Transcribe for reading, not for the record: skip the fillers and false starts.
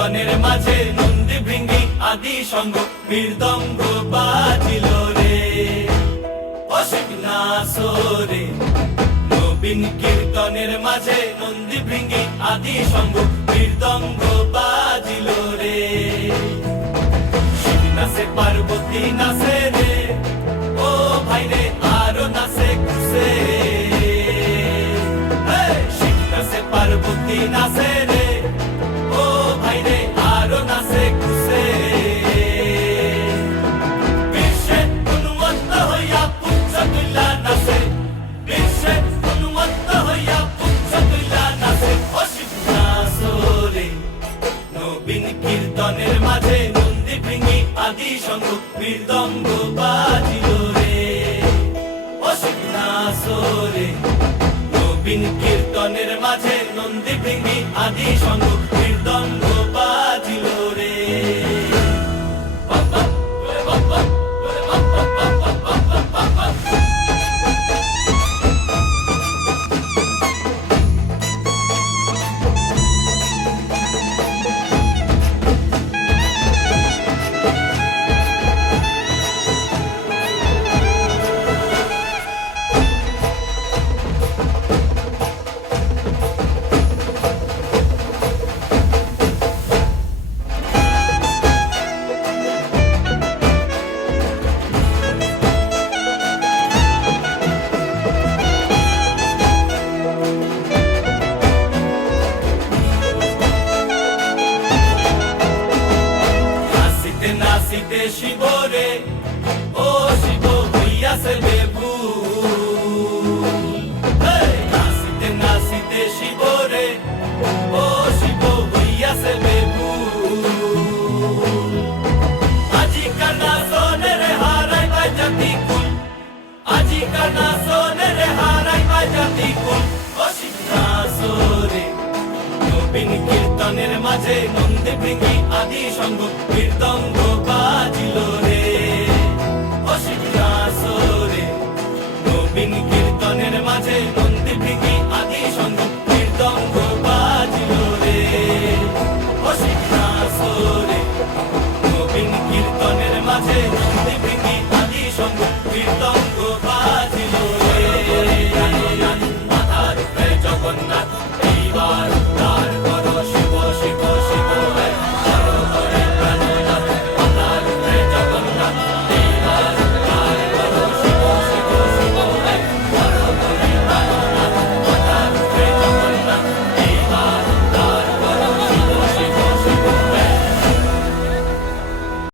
কীর্তনের মাঝে নন্দী ভৃঙ্গি আদি সঙ্গ মৃদঙ্গ বাজিল রে অসীম নাসরে নবীন কীর্তনের মাঝে নন্দী ভৃঙ্গি আদি সঙ্গ মৃদঙ্গ বাজিল রে শিব নাচে পার্বতী নাচে রে ও ভাই রে আরো নাচে খুশে শিব নাচে পার্বতী নাচে রে ও ভাই রে আরো নাচে খুশে বিশ্বে উন্মত্ত হইয়া পুচ্ছ তুল্লা নাচে বিশ্বে উন্মত্ত হইয়া পুচ্ছ তুল্লা নাচে অসীম নাচরে নবীন কীর্তনের মাঝে নন্দী ভৃঙ্গি আদি সঙ্গ মৃদঙ্গ বাজিল রে অসীম নাচরে নবীন কীর্তনের মাঝে নন্দী ভৃঙ্গি আদি সঙ্গ মৃদঙ্গ বাজিল রে নাচিতে শিব রে ও শিব হইয়াছে বেভুল নাচিতে নাচিতে শিব রে ও শিব হইয়াছে বেভুল আজিকার নাচনের হারাই পাই জাতি কুল আজিকার নাচনের হারাই পাই জাতি কুল অসীম নাচরে নবীন কীর্তনের মাঝে নন্দী ভৃঙ্গি আদি সঙ্গ মৃদঙ্গ বাজিল রে অসীম নাচরে নবীন কীর্তনের মাঝে নন্দী ভৃঙ্গি আদি সঙ্গ মৃদঙ্গ বাজিল রে অসীম নাচরে নবীন কীর্তনের মাঝে